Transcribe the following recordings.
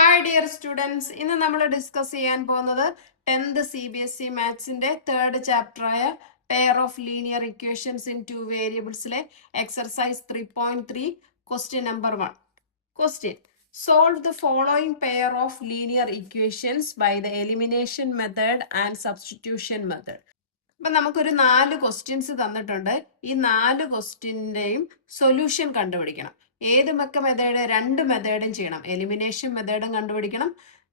Hi dear students, ഇന്ന് നമ്മൾ discuss ചെയ്യാൻ പോകുന്നത് 10th CBSE മാത്സിന്റെ 3rd ചാപ്റ്ററായ pair of linear equations in two വേരിയബിൾസിലെ exercise 3.3 question number 1. Question: solve the following pair of linear equations by the elimination method and substitution method. അപ്പൊ നമുക്കൊരു 4 questions തന്നിട്ടുണ്ട്. ഈ 4 ക്വസ്റ്റ്യന്റെയും സൊല്യൂഷൻ കണ്ടുപിടിക്കണം. ഏത് മെത്തേഡ്? 2 മെത്തേഡും ചെയ്യണം. എലിമിനേഷൻ മെത്തേഡും കണ്ടുപിടിക്കണം,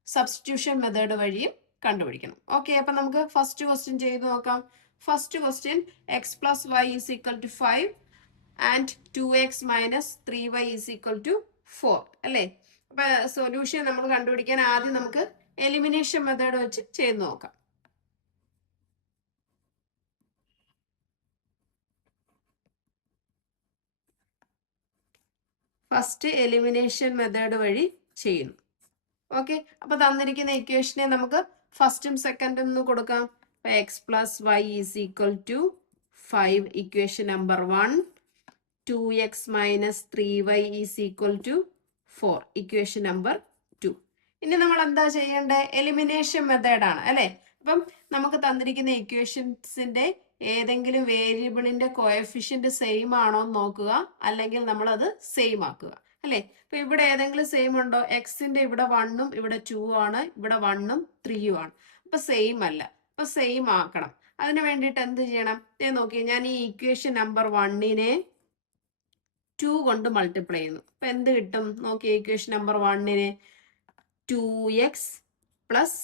സബ്സ്റ്റിറ്റ്യൂഷൻ മെത്തേഡ് വഴിയും കണ്ടുപിടിക്കണം. ഓക്കെ, അപ്പൊ നമുക്ക് ഫസ്റ്റ് ക്വസ്റ്റ്യൻ ചെയ്ത് നോക്കാം. First question: x plus y is equal to 5 and 2x minus 3y is equal to 4 അല്ലേ? അപ്പൊ സൊല്യൂഷൻ നമ്മൾ കണ്ടുപിടിക്കാൻ ആദ്യം നമുക്ക് എലിമിനേഷൻ മെത്തേഡ് വെച്ച് ചെയ്ത് നോക്കാം. ഫസ്റ്റ് എലിമിനേഷൻ മെത്തേഡ് വഴി ചെയ്യുന്നു. ഓക്കെ, അപ്പൊ തന്നിരിക്കുന്ന ഇക്വേഷനെ നമുക്ക് ഫസ്റ്റും സെക്കൻഡും ഒന്ന് കൊടുക്കാം. X plus y is equal to 5 equation number 1, 2x minus 3y is equal to 4 equation number 2. ഇനി നമ്മൾ എന്താ ചെയ്യേണ്ടത്? എലിമിനേഷൻ മെത്തേഡാണ് അല്ലെ? അപ്പം നമുക്ക് തന്നിരിക്കുന്ന ഇക്വേഷൻസിന്റെ ഏതെങ്കിലും വേരിയബിളിന്റെ കോഎഫിഷ്യന്റ് സെയിം ആണോ എന്ന് നോക്കുക, അല്ലെങ്കിൽ നമ്മൾ അത് സെയിം ആക്കുക അല്ലെ? അപ്പൊ ഇവിടെ ഏതെങ്കിലും സെയിം ഉണ്ടോ? എക്സിന്റെ ഇവിടെ 1ഉം ഇവിടെ 2 ആണ്, ഇവിടെ 1ഉം 3ഉം ആണ്. അപ്പൊ സെയിം അല്ല. അപ്പൊ സെയിം ആക്കണം. അതിന് വേണ്ടിയിട്ട് എന്ത് ചെയ്യണം? നോക്കി, ഞാൻ ഈ ഇക്വേഷൻ നമ്പർ 1നെ 2 കൊണ്ട് മൾട്ടിപ്ലൈ ചെയ്യുന്നു. അപ്പൊ എന്ത് കിട്ടും നോക്കി? ഇക്വേഷൻ നമ്പർ 1നെ 2x plus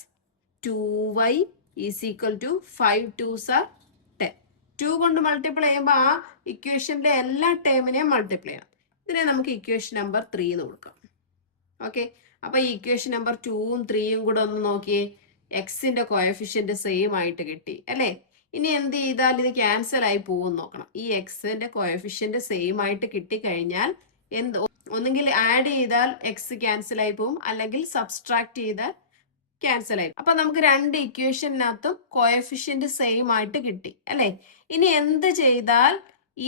2y is equal to 5 2s are 10. 2 കൊണ്ട് മൾട്ടിപ്ലൈ ചെയ്യുമ്പോൾ ആ ഇക്വേഷന്റെ എല്ലാ ടേമിനെയും മൾട്ടിപ്ലൈ ചെയ്യണം. ഇതിനെ നമുക്ക് ഇക്വേഷൻ നമ്പർ 3 എന്ന് കൊടുക്കാം. ഓക്കെ, അപ്പൊ ഈ ഇക്വേഷൻ നമ്പർ 2ഉം 3ഉം കൂടെ ഒന്ന് നോക്കിയേ. എക്സിന്റെ കോഎഫിഷ്യന്റ് സെയിം ആയിട്ട് കിട്ടി അല്ലേ? ഇനി എന്ത് ചെയ്താൽ ഇത് ക്യാൻസൽ ആയി പോകും നോക്കണം. ഈ എക്സിന്റെ കോഎഫിഷ്യന്റ് സെയിം ആയിട്ട് കിട്ടിക്കഴിഞ്ഞാൽ എന്ത്, ഒന്നുകിൽ ആഡ് ചെയ്താൽ എക്സ് ക്യാൻസൽ ആയി പോകും, അല്ലെങ്കിൽ സബ്സ്ട്രാക്ട് ചെയ്താൽ ക്യാൻസൽ ആയി. അപ്പൊ നമുക്ക് 2 ഇക്വേഷനകത്തും കോഎഫിഷ്യന്റ് സെയിം ആയിട്ട് കിട്ടി അല്ലെ? ഇനി എന്ത് ചെയ്താൽ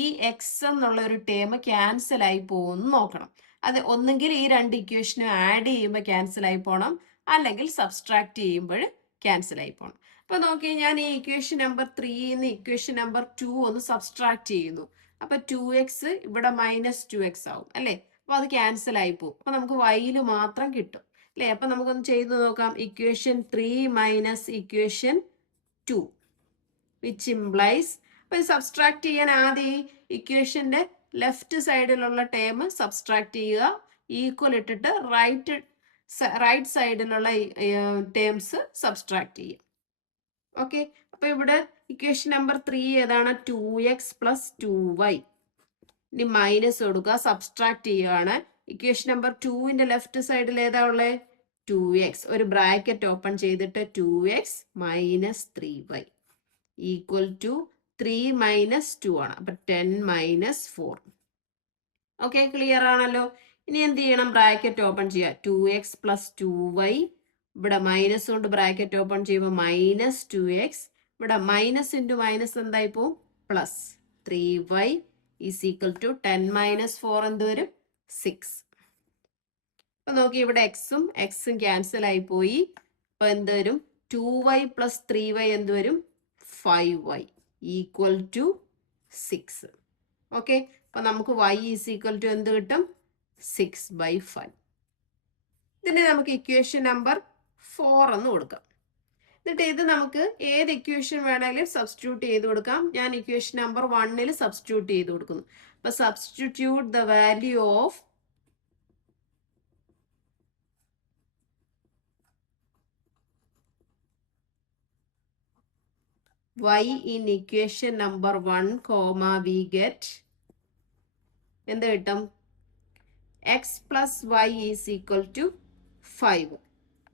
ഈ എക്സ് എന്നുള്ള ഒരു ടേം ക്യാൻസൽ ആയി പോകുമെന്ന് നോക്കണം. അത് ഒന്നുകിൽ ഈ 2 ഇക്വേഷനും ആഡ് ചെയ്യുമ്പോൾ ക്യാൻസൽ ആയി പോകണം, അല്ലെങ്കിൽ സബ്സ്ട്രാക്ട് ചെയ്യുമ്പോൾ ക്യാൻസൽ ആയി പോകണം. അപ്പൊ നോക്കി, ഞാൻ ഈ ഇക്വേഷൻ നമ്പർ 3 ഇക്വേഷൻ നമ്പർ 2 ഒന്ന് സബ്സ്ട്രാക്ട് ചെയ്യുന്നു. അപ്പൊ 2x ഇവിടെ മൈനസ് 2x ആവും അല്ലെ? അപ്പൊ അത് ക്യാൻസൽ ആയി പോകും. അപ്പൊ നമുക്ക് y മാത്രം കിട്ടും അല്ലെ? അപ്പൊ നമുക്കൊന്ന് ചെയ്ത് നോക്കാം. Equation 3 minus equation 2 which implies, അപ്പൊ സബ്സ്ട്രാക്ട് ചെയ്യാൻ ആദ്യം ഇക്വേഷന്റെ ലെഫ്റ്റ് സൈഡിലുള്ള ടേം സബ്സ്ട്രാക്ട് ചെയ്യുക, ഈക്വൽ ഇട്ടിട്ട് റൈറ്റ് സൈഡിലുള്ള ടേംസ് സബ്സ്ട്രാക്ട് ചെയ്യുക. ഓക്കെ, അപ്പൊ ഇവിടെ ഇക്വേഷൻ നമ്പർ 3 ഏതാണ്? 2x plus 2y. ഇനി മൈനസ് കൊടുക്കുക, സബ്സ്ട്രാക്ട് ചെയ്യുകയാണ്. ഇക്വേഷൻ നമ്പർ 2ന്റെ ലെഫ്റ്റ് സൈഡിൽ ഏതാ ഉള്ളത്? 2x. ഒരു ബ്രാക്കറ്റ് ഓപ്പൺ ചെയ്തിട്ട് 2x minus 3y equal to 3 minus 2 ആണ്. അപ്പൊ 10 മൈനസ് 4. ഓക്കെ, ക്ലിയർ ആണല്ലോ? ഇനി എന്ത് ചെയ്യണം? ബ്രാക്കറ്റ് ഓപ്പൺ ചെയ്യുക. 2x പ്ലസ് 2y, ഇവിടെ മൈനസ് കൊണ്ട് ബ്രാക്കറ്റ് ഓപ്പൺ ചെയ്യുമ്പോൾ മൈനസ് 2x, ഇവിടെ മൈനസ് ഇൻറ്റു മൈനസ് എന്തായി പോവും? Plus 3y is equal to 10 minus 4 എന്ത് വരും? 6. അപ്പൊ നോക്കി, ഇവിടെ എക്സും ക്യാൻസൽ ആയി പോയി. അപ്പൊ എന്ത് വരും? 2y പ്ലസ് 3y എന്ത് വരും? 5y equal to 6. ഓക്കെ, അപ്പൊ നമുക്ക് y ഈസ് ഈക്വൽ ടു എന്ത് കിട്ടും? 6/5. ഇതിനെ നമുക്ക് ഇക്വേഷൻ നമ്പർ 4 എന്ന് കൊടുക്കാം. എന്നിട്ട് ഇത് നമുക്ക് ഏത് ഇക്വേഷൻ വേണമെങ്കിലും സബ്സ്റ്റിറ്റ്യൂട്ട് ചെയ്ത് കൊടുക്കാം. ഞാൻ ഇക്വേഷൻ നമ്പർ 1ൽ സബ്സ്റ്റിറ്റ്യൂട്ട് ചെയ്ത് കൊടുക്കുന്നു. അപ്പൊ substitute the value of y in equation number 1, we get എന്ത് കിട്ടും? x plus y is equal to 5.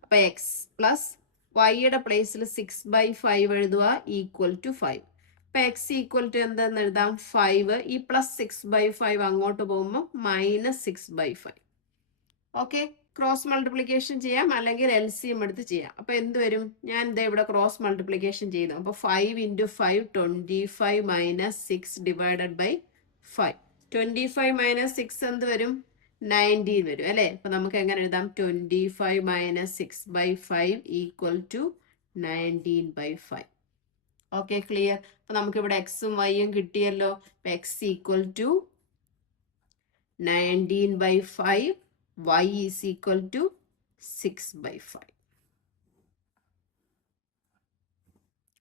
അപ്പൊ x പ്ലസ് വൈയുടെ പ്ലേസിൽ 6/5 എഴുതുക, ഈക്വൽ ടു 5. അപ്പൊ x ഈക്വൽ ടു എന്തെന്ന് എഴുതാം? 5. ഈ പ്ലസ് 6/5 അങ്ങോട്ട് പോകുമ്പോൾ മൈനസ് 6/5. ഓക്കെ, ക്രോസ് മൾട്ടിപ്ലിക്കേഷൻ ചെയ്യാം, അല്ലെങ്കിൽ LCM എടുത്ത് ചെയ്യാം. അപ്പൊ എന്ത് വരും? ഞാൻ എന്താ ഇവിടെ ക്രോസ് മൾട്ടിപ്ലിക്കേഷൻ ചെയ്തു. അപ്പൊ 5 into 5 25 minus 6 divided by 5. 25 minus 6 എന്ത് വരും? 19 വരും അല്ലേ? അപ്പൊ നമുക്ക് എങ്ങനെ എഴുതാം? 25 minus 6/5 equal to 19/5. Okay, clear. അപ്പൊ നമുക്ക് ഇവിടെ എക്സും വൈയും കിട്ടിയല്ലോ. X equal to 19/5, y is equal to 6/5.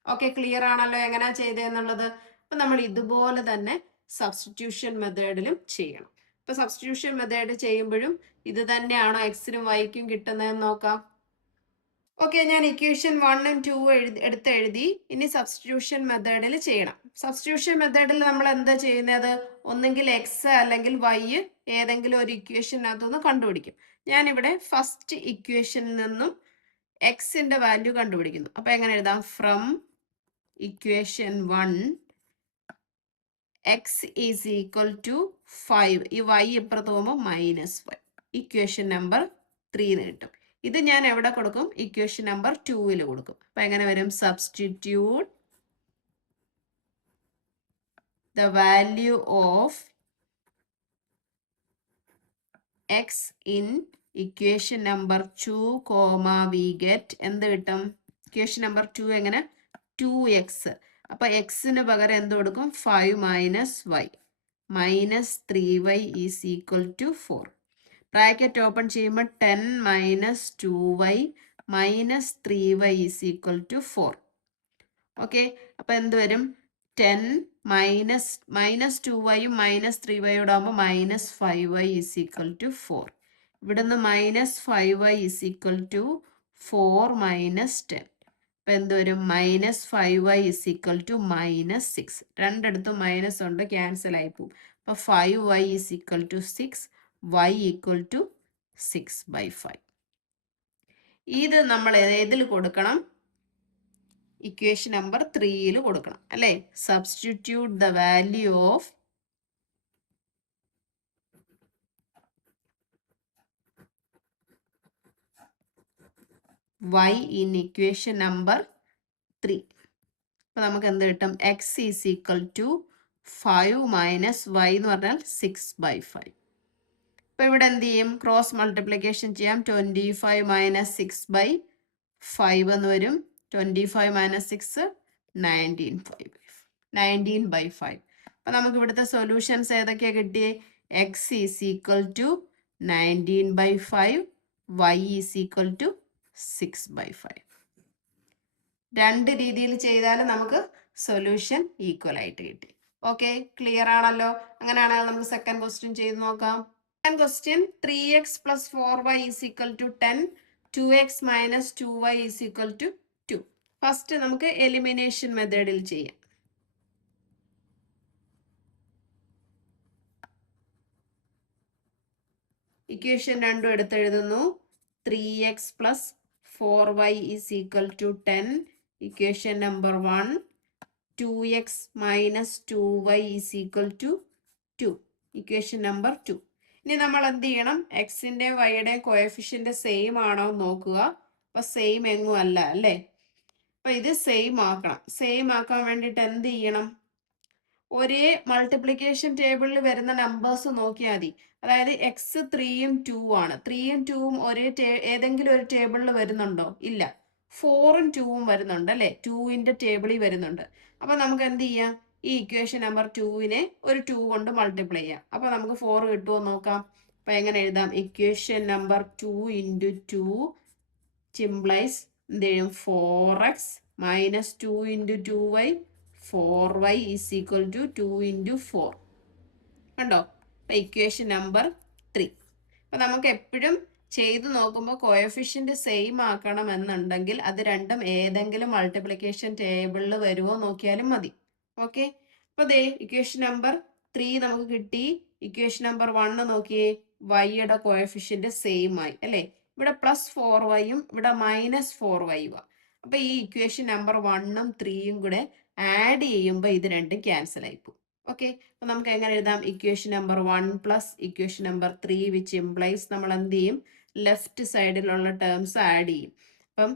Okay, clear ആണല്ലോ എങ്ങനെയാ ചെയ്തതെന്നുള്ളത്. അപ്പൊ നമ്മൾ ഇതുപോലെ തന്നെ സബ്സ്റ്റിറ്റ്യൂഷൻ മെത്തേഡിലും ചെയ്യണം. ഇപ്പൊ സബ്സ്റ്റിറ്റ്യൂഷൻ മെത്തേഡ് ചെയ്യുമ്പോഴും ഇത് തന്നെയാണോ എക്സിനും വൈക്കും കിട്ടുന്നതെന്ന് നോക്കാം. ഓക്കെ, ഞാൻ ഇക്വേഷൻ 1 ഉം 2 എഴുതി. ഇനി സബ്സ്റ്റിറ്റ്യൂഷൻ മെത്തേഡിൽ ചെയ്യണം. സബ്സ്റ്റിറ്റ്യൂഷൻ മെത്തേഡിൽ നമ്മൾ എന്താ ചെയ്യുന്നത്? ഒന്നെങ്കിൽ എക്സ് അല്ലെങ്കിൽ വൈ ഏതെങ്കിലും ഒരു ഇക്വേഷനകത്തുനിന്ന് കണ്ടുപിടിക്കും. ഞാനിവിടെ ഫസ്റ്റ് ഇക്വേഷനിൽ നിന്നും എക്സിന്റെ വാല്യൂ കണ്ടുപിടിക്കുന്നു. അപ്പൊ എങ്ങനെ എഴുതാം? From equation 1 x is equal to 5. ഈ വൈ ഇപ്പുറത്ത് പോകുമ്പോൾ -5. ഇക്വേഷൻ നമ്പർ 3 കിട്ടും. ഇത് ഞാൻ എവിടെ കൊടുക്കും? ഇക്വേഷൻ നമ്പർ 2 കൊടുക്കും. അപ്പൊ എങ്ങനെ വരും? Substitute the value of X in equation number 2, we get എന്ത് കിട്ടും? ഇക്വേഷൻ നമ്പർ 2 എങ്ങനെ? 2x. അപ്പൊ എക്സിന് പകരം എന്ത് കൊടുക്കും? 5 minus y minus 3y is equal to 4. Bracket open ചെയ്യുമ്പോൾ 10 minus 2y minus 3y is equal to 4. Okay, അപ്പൊ എന്ത് വരും? 10 മൈനസ് 2yയും മൈനസ് 3yയോട് ആകുമ്പോൾ -5y ഈസ് ഈക്വൽ ടു 4. ഇവിടുന്ന് -5y is equal to 4 minus 10. അപ്പൊ എന്ത് വരും? -5y is equal to -6. രണ്ടിടത്തും മൈനസ് ഉണ്ട്, ക്യാൻസൽ ആയി പോകും. അപ്പൊ 5y is equal to 6, y equal to 6/5. ഇത് നമ്മൾ ഏതിൽ കൊടുക്കണം? ഇക്വേഷൻ നമ്പർ 3 കൊടുക്കണം അല്ലേ? Substitute the value of y in equation number 3. അപ്പൊ നമുക്ക് എന്ത് കിട്ടും? X is equal to 5 minus y എന്ന് പറഞ്ഞാൽ 6/5. ഇപ്പൊ ഇവിടെ എന്ത് ചെയ്യും? ക്രോസ് മൾട്ടിപ്ലിക്കേഷൻ ചെയ്യാം. 25 മൈനസ് 6/5 എന്ന് വരും. 25 മൈനസ് 6 19/5. അപ്പൊ നമുക്ക് ഇവിടുത്തെ സൊല്യൂഷൻസ് ഏതൊക്കെയാ കിട്ടിയേ? X is equal to 19/5, y is equal to 6/5. രണ്ട് രീതിയിൽ ചെയ്താലും നമുക്ക് സൊല്യൂഷൻ ഈക്വൽ ആയിട്ട് കിട്ടി. ഓക്കെ, ക്ലിയർ ആണല്ലോ. അങ്ങനെയാണെങ്കിൽ നമുക്ക് സെക്കൻഡ് ക്വസ്റ്റ്യൻ ചെയ്ത് നോക്കാം. Second question 3x plus 4y is equal to 10, 2x minus 2y is equal to 2. First നമുക്ക് എലിമിനേഷൻ മെത്തേഡിൽ ചെയ്യാം. ഇക്വേഷൻ രണ്ടും എടുത്തെഴുതുന്നു. 3x plus 4y is equal to 10. Equation number 1. 2x minus 2y is equal to 2. Equation number 2. ഇനി നമ്മൾ എന്ത് ചെയ്യണം? എക്സിന്റെ വൈയുടെ കോഎഫിഷ്യന്റ് സെയിം ആണോ നോക്കുക. അപ്പൊ സെയിം എങ്ങും അല്ല അല്ലേ? അപ്പൊ ഇത് സെയിം ആക്കണം. സെയിം ആക്കാൻ വേണ്ടിയിട്ട് എന്ത് ചെയ്യണം? ഒരേ മൾട്ടിപ്ലിക്കേഷൻ ടേബിളിൽ വരുന്ന നമ്പേഴ്സ് നോക്കിയാൽ മതി. അതായത് എക്സ് 3യും 2 ആണ്. 3യും 2വും ഒരേ ഏതെങ്കിലും ഒരു ടേബിളിൽ വരുന്നുണ്ടോ? ഇല്ല. 4ഉം 2ഉം വരുന്നുണ്ട് അല്ലെ? 2ന്റെ ടേബിളിൽ വരുന്നുണ്ട്. അപ്പൊ നമുക്ക് എന്ത് ചെയ്യാം? ഈ ഇക്വേഷൻ നമ്പർ 2നെ ഒരു 2 കൊണ്ട് മൾട്ടിപ്ലൈ ചെയ്യാം. അപ്പൊ നമുക്ക് 4 കിട്ടുമോ നോക്കാം. അപ്പൊ എങ്ങനെ എഴുതാം? ഇക്വേഷൻ നമ്പർ 2 ഇൻറ്റു 2 സിംപ്ലൈസ് എന്ത് ചെയ്യും? 4x minus 2 into 2y 4y is equal to 2 into 4. കണ്ടോ? അപ്പൊ ഇക്വേഷൻ നമ്പർ 3. അപ്പൊ നമുക്ക് എപ്പോഴും ചെയ്തു നോക്കുമ്പോൾ കോഎഫിഷ്യന്റ് സെയിം ആക്കണം എന്നുണ്ടെങ്കിൽ അത് രണ്ടും ഏതെങ്കിലും മൾട്ടിപ്ലിക്കേഷൻ ടേബിളിൽ വരുമോ നോക്കിയാലും മതി. ഓക്കെ, അപ്പൊ ദേ ഇക്വേഷൻ നമ്പർ 3 നമുക്ക് കിട്ടി. ഇക്വേഷൻ നമ്പർ 1 നോക്കിയേ, വൈയുടെ കോഎഫിഷ്യന്റ് സെയിം ആയി അല്ലേ? ഇവിടെ +4yയും ഇവിടെ -4yയും. അപ്പൊ ഈ ഇക്വേഷൻ നമ്പർ 1ഉം 3യും കൂടെ ആഡ് ചെയ്യുമ്പോൾ ഇത് രണ്ടും ക്യാൻസൽ ആയി പോകും. ഓക്കെ, അപ്പൊ നമുക്ക് എങ്ങനെ എഴുതാം? Equation number 1 plus equation number 3 which implies നമ്മൾ എന്ത് ചെയ്യും? ലെഫ്റ്റ് സൈഡിലുള്ള ടേംസ് ആഡ് ചെയ്യും. അപ്പം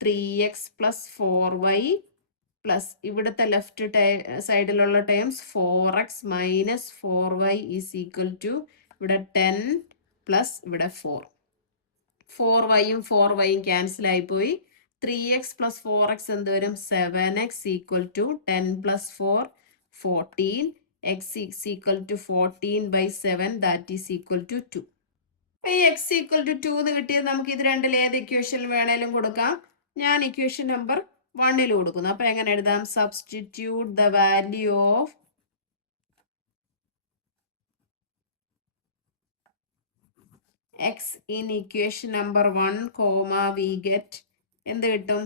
3x plus 4y പ്ലസ് ഇവിടുത്തെ ലെഫ്റ്റ് സൈഡിലുള്ള terms 4x minus 4y is equal to ഇവിടെ 10 പ്ലസ് ഇവിടെ 4y-യും 4y-യും ക്യാൻസൽ ആയിപ്പോയി. 3x plus 4x എന്ത് വരും? 7x equal to 10 plus 4 14. x is equal to 14/7 that is equal to 2. ഈ x equal to 2 എന്ന് കിട്ടിയത് നമുക്ക് ഇത് രണ്ടിൽ ഏത് ഇക്വേഷൻ വേണേലും കൊടുക്കാം. ഞാൻ ഇക്വേഷൻ നമ്പർ 1 കൊടുക്കുന്നു. അപ്പൊ എങ്ങനെ എഴുതാം? Substitute the value of x in equation number 1, we get എന്ത് കിട്ടും?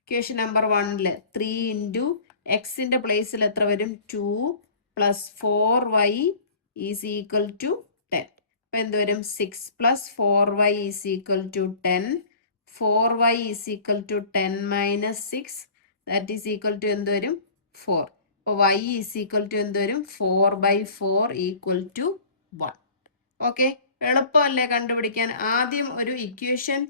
ഇക്വേഷൻ നമ്പർ 1 3 into x-ന്റെ പ്ലേസിൽ എത്ര വരും? 2 plus 4y is equal to 10. അപ്പൊ എന്ത് വരും? 6 plus 4y is equal to 10. 4y is equal to 10 minus 6 that is equal to എന്ത് വരും? 4. അപ്പോൾ y is equal to എന്ത് വരും? 4/4 equal to 1. ഓക്കെ, എളുപ്പമല്ലേ കണ്ടുപിടിക്കാൻ? ആദ്യം ഒരു ഇക്വേഷൻ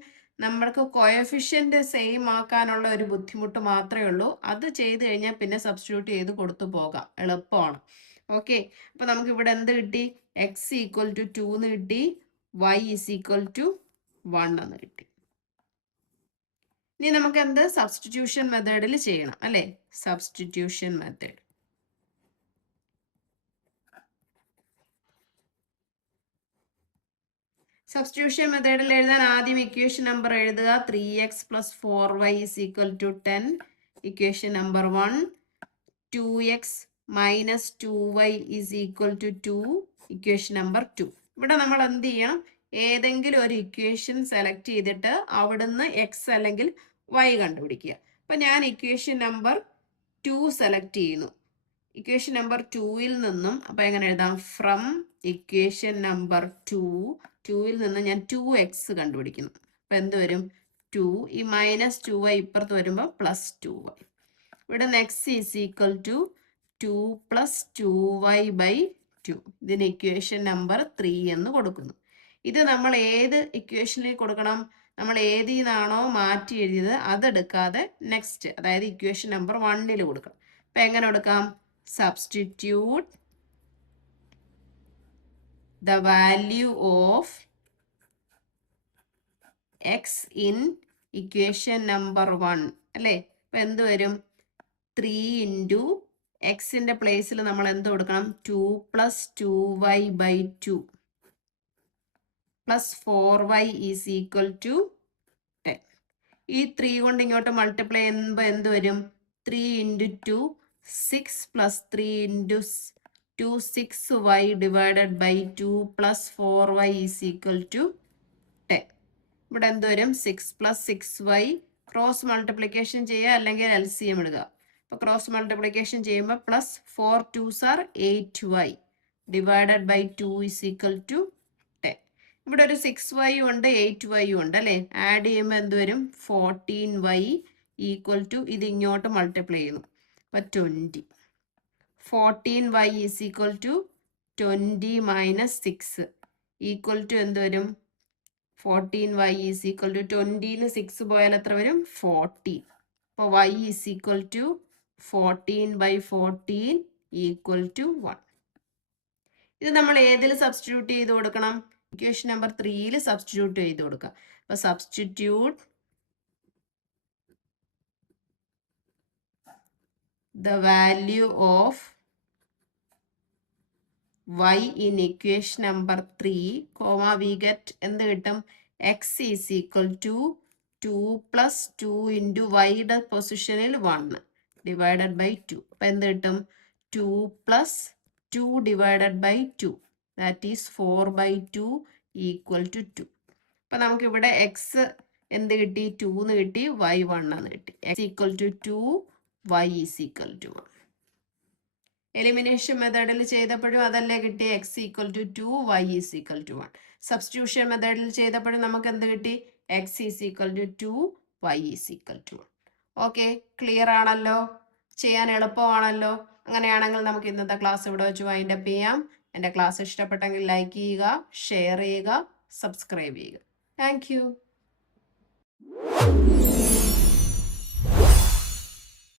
നമ്മൾക്ക് കോഎഫിഷ്യന്റ് സെയിം ആക്കാനുള്ള ഒരു ബുദ്ധിമുട്ട് മാത്രമേ ഉള്ളൂ. അത് ചെയ്ത് കഴിഞ്ഞാൽ പിന്നെ സബ്സ്റ്റിറ്റ്യൂട്ട് ചെയ്ത് കൊടുത്തു പോകാം, എളുപ്പമാണ്. ഓക്കെ, അപ്പൊ നമുക്ക് ഇവിടെ എന്ത് കിട്ടി? x ഈക്വൽ ടു 2 എന്ന് കിട്ടി, y ഇസ് ഈക്വൽ ടു 1 എന്ന് കിട്ടി. ഇനി നമുക്ക് എന്ത്? സബ്സ്റ്റിറ്റ്യൂഷൻ മെത്തേഡിൽ ചെയ്യണം അല്ലേ? Substitution method. സബ്സ്റ്റിറ്റ്യൂഷൻ മെത്തേഡിൽ എഴുതാൻ ആദ്യം ഇക്വേഷൻ നമ്പർ എഴുതുക. 3x plus 4y is equal to 10. Equation number 1. 2x minus 2y is equal to 2. Equation number 2. ഇവിടെ നമ്മൾ എന്ത് ചെയ്യണം? ഏതെങ്കിലും ഒരു ഇക്വേഷൻ സെലക്ട് ചെയ്തിട്ട് അവിടുന്ന് x അല്ലെങ്കിൽ y കണ്ടുപിടിക്കുക. അപ്പൊ ഞാൻ ഇക്വേഷൻ നമ്പർ 2 സെലക്ട് ചെയ്യുന്നു. ഇക്വേഷൻ നമ്പർ 2-ൽ നിന്നും അപ്പൊ എങ്ങനെ എഴുതാം? ഫ്രം ഇക്വേഷൻ നമ്പർ 2-ൽ നിന്ന് ഞാൻ 2x കണ്ടുപിടിക്കുന്നു. അപ്പൊ എന്ത് വരും? 2. ഈ മൈനസ് 2y ഇപ്പുറത്ത് വരുമ്പോൾ പ്ലസ് 2y. ഇവിടെ x is equal to 2 plus 2y/2. ഇതിന് ഇക്വേഷൻ നമ്പർ 3 എന്ന് കൊടുക്കുന്നു. ഇത് നമ്മൾ ഏത് ഇക്വേഷനിലേക്ക് കൊടുക്കണം? നമ്മൾ ഏതിൽ നിന്നാണോ മാറ്റി എഴുതിയത് അതെടുക്കാതെ നെക്സ്റ്റ്, അതായത് ഇക്വേഷൻ നമ്പർ 1 കൊടുക്കണം. അപ്പൊ എങ്ങനെ കൊടുക്കാം? Substitute the value of x in equation number 1 അല്ലേ? അപ്പൊ എന്ത് വരും? 3 into x-ന്റെ പ്ലേസിൽ നമ്മൾ എന്ത് കൊടുക്കണം? 2 plus 2y/2 plus 4y is equal to 10. ഈ 3 കൊണ്ട് ഇങ്ങോട്ട് മൾട്ടിപ്ലൈ ചെയ്യുമ്പോൾ എന്ത് വരും? 3 into 2 6 plus 3 into 2 6y divided by 2 plus 4y is equal to 10. ഇവിടെ എന്ത് വരും? 6 plus 6y ക്രോസ് മൾട്ടിപ്ലിക്കേഷൻ ചെയ്യുക അല്ലെങ്കിൽ LCM ഇടുക. അപ്പോൾ ക്രോസ് മൾട്ടിപ്ലിക്കേഷൻ ചെയ്യുമ്പോൾ plus 4 2s are 8y divided by 2 is equal to 10. ഇവിടെ ഒരു 6y ഉണ്ട് 8y ഉണ്ട് അല്ലേ? ആഡ് ചെയ്യുമ്പോൾ എന്ത് വരും? 14y ഈക്വൽ ടു ഇത് ഇങ്ങോട്ട് മൾട്ടിപ്ലൈ ചെയ്യുന്നു. അപ്പോൾ 20. 14y is equal to 20 minus 6 equal to എന്ത് വരും? 14y is equal to 20-ന് 6 പോയാൽ എത്ര വരും? 40. അപ്പോൾ y is equal to 14/14 equal to 1. ഇത് നമ്മൾ ഏതിൽ സബ്സ്റ്റിറ്റ്യൂട്ട് ചെയ്ത് കൊടുക്കണം? ഇക്വേഷൻ നമ്പർ 3-ൽ സബ്സ്റ്റിറ്റ്യൂട്ട് ചെയ്ത് കൊടുക്കുക. അപ്പോൾ substitute the value of y in equation number 3, we get എന്ത് കിട്ടും? x is equal to 2 plus 2 into y-യുടെ പൊസിഷനിൽ 1 divided by 2. അപ്പം എന്ത് കിട്ടും? 2 plus 2 divided by 2 that is 4/2 equal to 2. അപ്പം നമുക്കിവിടെ x എന്ത് കിട്ടി? 2 എന്ന് കിട്ടി, y 1 എന്ന് കിട്ടി. x equal to 2, y is equal to 1. Elimination മെത്തേഡിൽ ചെയ്തപ്പോഴും അതല്ലേ കിട്ടി? x equal to 2, y is equal to 1. Substitution മെത്തേഡിൽ ചെയ്തപ്പോഴും നമുക്ക് എന്ത് കിട്ടി? x is equal to 2, y is equal to 1. Okay, clear ആണല്ലോ? ചെയ്യാൻ എളുപ്പമാണല്ലോ? അങ്ങനെയാണെങ്കിൽ നമുക്ക് ഇന്നത്തെ ക്ലാസ് ഇവിടെ വെച്ച് വൈൻഡപ്പ് ചെയ്യാം. എൻ്റെ ക്ലാസ് ഇഷ്ടപ്പെട്ടെങ്കിൽ ലൈക്ക് ചെയ്യുക, ഷെയർ ചെയ്യുക, സബ്സ്ക്രൈബ് ചെയ്യുക. Thank you.